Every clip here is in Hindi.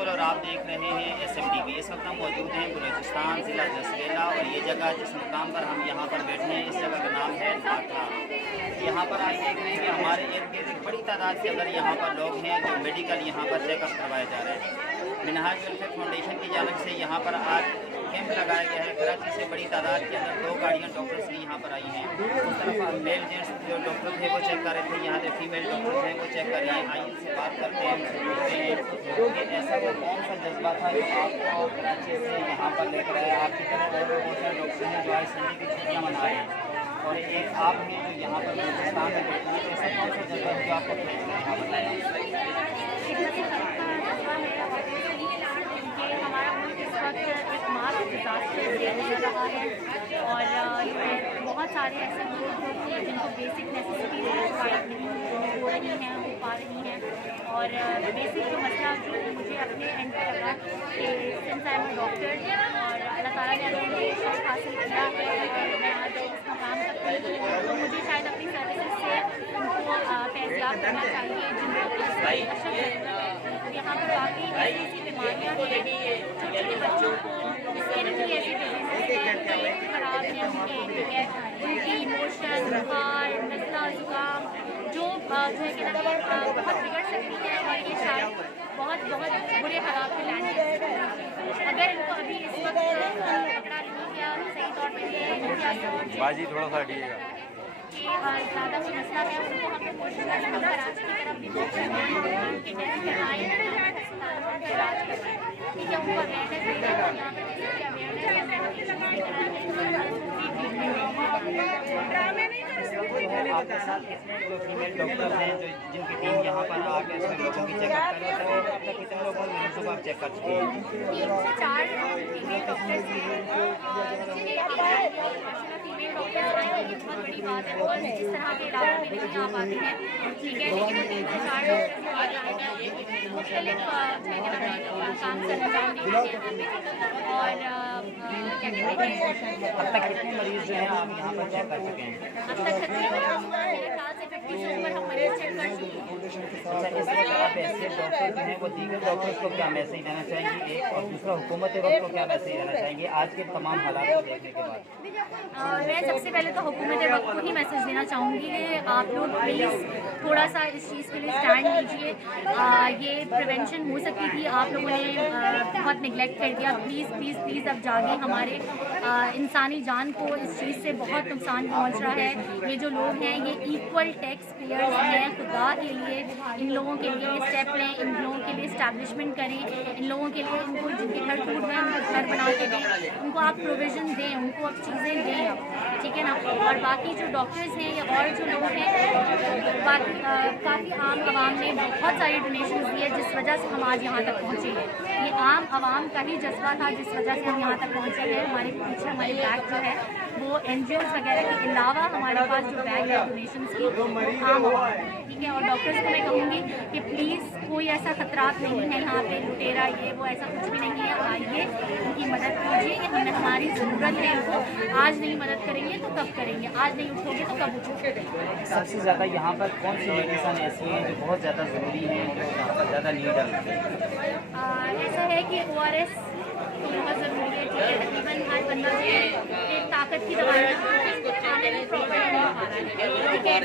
बिल्कुल। और आप देख रहे हैं SMDB। इस वक्त हम मौजूद हैं बलूचिस्तान ज़िला जसवेला, और ये जगह जिस मुकाम पर हम यहाँ पर बैठे हैं, इस जगह का नाम है नाखला। यहाँ पर आप देख रहे हैं कि हमारे इर्द गिर्द एक बड़ी तादाद के अंदर यहाँ पर लोग हैं जो मेडिकल यहाँ पर चेकअप करवाए जा रहे हैं। मिनहाज वेलफेयर फाउंडेशन की जानब से यहाँ पर आज कैंप लगाया गया है। कराची से बड़ी तादाद के अंदर 2 गाड़ियाँ डॉक्टर्स की यहाँ पर आई हैं। उस तरफ मेल जेंट्स जो डॉक्टर थे वो चेक कर रहे थे, यहाँ से फीमेल डॉक्टर्स हैं वो चेक कर रहे हैं। आइए से बात करते हैं, उनसे पूछते हैं कि ऐसा वो कौन सा जज्बा था जो आपको कराची से यहाँ पर लेकर आया। आपकी तरह और बहुत सारे डॉक्टर हैं जो आज संडे की छुट्टियाँ मना रहे हैं, और एक आप हैं जो यहाँ पर बलूचिस्तान में बैठे हैं। ऐसा कौन सा जज्बा जो आपको यहाँ बताया? हमारा मुल्क इस वक्त एक मास डिजास्टर से गुजर रहा है, और बहुत सारे ऐसे लोग हैं जिनको बेसिक नेसेसिटीज प्रोवाइड नहीं हो रही हैं, हो पा रही हैं। और बेसिक जो मसला जो मुझे अपने एंड पर लगा कि सिंस आई एम डॉक्टर और अल्लाह ताला ने अगर मुझे शौक हासिल किया है और मैं आज इस मकाम तक पहुंची, तो मुझे शायद अपनी सर्विसेज से उनको फैज़याब करना चाहिए जिनको यहाँ पर बाकी ऐसी ऐसी बीमारियाँ हैं, छोटे छोटे बच्चों को स्किन की ऐसी डिजीज़ खराब है उनकी इमोशन, बुखार, नज़ला, ज़ुकाम जो है कि बहुत बिगड़ सकती है, और ये शायद बहुत बहुत बुरे हालात में लैंड अगर इनको अभी इस वक्त पकड़ा नहीं गया सही तौर पर। बाजी थोड़ा सा हटिएगा कि ज़्यादा जो मसला है उनको हमने कोशिश करना है कराची की तरफ भी उनके टेस्ट करवाएँ, इलाज करवाएँ, ठीक है। उनको अवेयरनेस देना है, यहाँ पर जिसकी आपके साथ कितने जो फीमेल डॉक्टर हैं जो जिनकी टीम यहाँ पर आके लोगों की चेकअप कर रहे हैं? अब तक कितने लोगों ने सुबह आप चेक कर चुके हैं? 3 से 4 फीमेल डॉक्टर्स फीमेल डॉक्टर्स आए, ये बहुत बड़ी बात है और जिस तरह के इलाकों में नहीं आ पाती हैं, ठीक है। लेकिन 3 से 4 डॉक्टर्स मुख्तलिफ काम से अंजाम देना है और क्या कहते हैं। अब तक कितने मरीज जो हैं आप यहाँ पर चेक कर चुके हैं? अब तक तकरीबन मेरे ख्याल से 50 से ऊपर हम मरीज चेक कर चुके हैं। अच्छा, इस वक्त आप ऐसे डॉक्टर जो हैं वो दीगर डॉक्टर्स को क्या मैसेज देना चाहेंगे, एक और दूसरा हुकूमत वक्त को क्या मैसेज देना चाहेंगे आज के तमाम हालात को देखने के बाद? मैं सबसे पहले तो हुकूमत वक्त को ही मैसेज देना चाहूँगी कि आप लोग प्लीज़ थोड़ा सा इस चीज़ के लिए स्टैंड लीजिए। ये प्रिवेंशन हो सकती थी, आप लोगों ने बहुत निगलेक्ट कर दिया। प्लीज़ प्लीज़ प्लीज़ अब जागे, हमारे इंसानी जान को इस चीज़ से बहुत नुकसान पहुंच रहा है। ये जो लोग हैं ये इक्वल टैक्स पेयर्स हैं, खुदा के लिए इन लोगों के लिए स्टेप लें, इन लोगों के लिए इस्टेब्लिशमेंट करें, इन लोगों के लिए उनको जिनके घर टूट गए उनको घर बना के दें, उनको आप प्रोविज़न दें, उनको अब चीज़ें दें अब, ठीक है ना। और बाकी जो डॉक्टर्स हैं या और जो लोग हैं बाकी काफ़ी आम आवाम ने बहुत सारी डोनेशन दी है जिस वजह से हम आज यहाँ तक पहुँचे हैं। ये आम आवाम का ही जज्बा था जिस वजह से हम यहाँ तक पहुँचे हैं। हमारे पीछे हमारे बैग जो है वो NGOs वगैरह के अलावा हमारे पास जो बैग है डोनेशंस की वो आम आवाम है, ठीक है। और डॉक्टर्स को मैं कहूँगी कि प्लीज़ कोई ऐसा खतरात नहीं है यहाँ पे, लुटेरा ये वो ऐसा कुछ भी नहीं है। आइए उनकी मदद कीजिए, हमें हमारी ज़रूरत है इनको। आज नहीं मदद करेंगे तो कब करेंगे, आज नहीं उठोगे तो कब उठोगे। सबसे ज़्यादा यहाँ पर कौन सी मेडिसिन ऐसी हैं जो बहुत ज़्यादा ज़रूरी हैं, जो यहाँ पर ज़्यादा नीड है? ऐसा है कि ORS तो बहुत ज़रूरी है, ठीक है। तकरीबन हर बंदा जो है एक ताकत की दवाई जिसको खाने में प्रॉपर नहीं हो पा रहा है, ठीक है।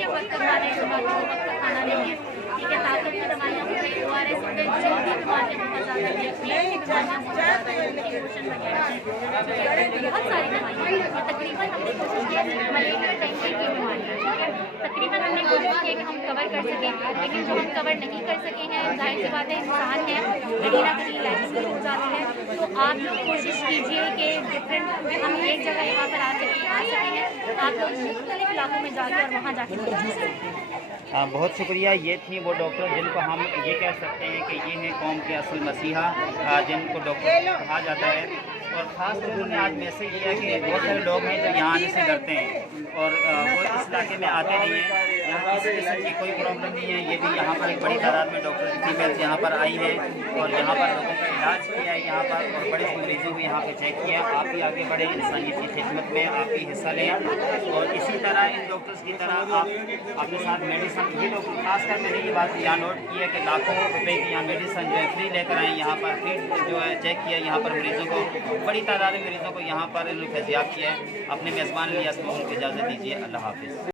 ये वक्त खा रहे हैं, बाकी वक्त का खाना नहीं है, ठीक है। ताकत की दवाइयाँ हो गई, ORS हो गई, जल्दी बीमारियाँ बहुत ज़्यादा हैं, बीमारियाँ बहुत ज़्यादा हैं, इमोशन वगैरह हैं, बहुत सारी दवाइयाँ हैं। तकरीबन हमने कोशिश की है मलेरिया डेंगू की बीमारियाँ, ठीक है। तकरीबन हमने कोशिश की है कि हम कवर कर सकें, लेकिन जो हम कवर नहीं कर सके हैं, जाहिर सी बात है इंसान है, कहीं ना कहीं लाइफ शुरू हो जाती है। तो आप लोग कोशिश कीजिए कि डिफरेंट हम एक जगह यहाँ पर आ सके हैं, आप लोग मुख्तलिफ इलाकों में जाके और वहाँ जाके बहुत शुक्रिया। ये थी वो डॉक्टर जिनको हम ये कह सकते हैं कि ये हैं कौम के असल मसीहा, जिनको डॉक्टर कहा जाता है। और ख़ास तौर पर उन्होंने आज मैसेज दिया कि बहुत सारे लोग हैं जो यहाँ आने से डरते हैं और वो इस इलाके में आते नहीं हैं। यहाँ किसी किस्म की कोई प्रॉब्लम नहीं है। ये भी यहाँ पर एक बड़ी तादाद में डॉक्टर फीमेल्स यहाँ पर आई है और यहाँ पर लोगों का इलाज किया है यहाँ पर, और बड़े मरीजों को यहाँ पे चेक किया। आप भी आगे बढ़े, इंसानियत की खिदमत में आप भी हिस्सा लें, और इसी तरह इन डॉक्टर्स की तरह आप अपने साथ मेडिसिन, ये लोग खासकर मैंने ये बात यहाँ नोट की है कि लाखों रुपए की यहाँ मेडिसिन जो है फ्री लेकर आए यहाँ पर, फिर जो है चेक किया यहाँ पर मरीजों को, बड़ी तादाद में मरीजों को यहाँ पर इन्होंने फैजियाब किया है। अपने मेज़बान लिहाज में उनको इजाज़त दीजिए। अल्लाह हाफिज़।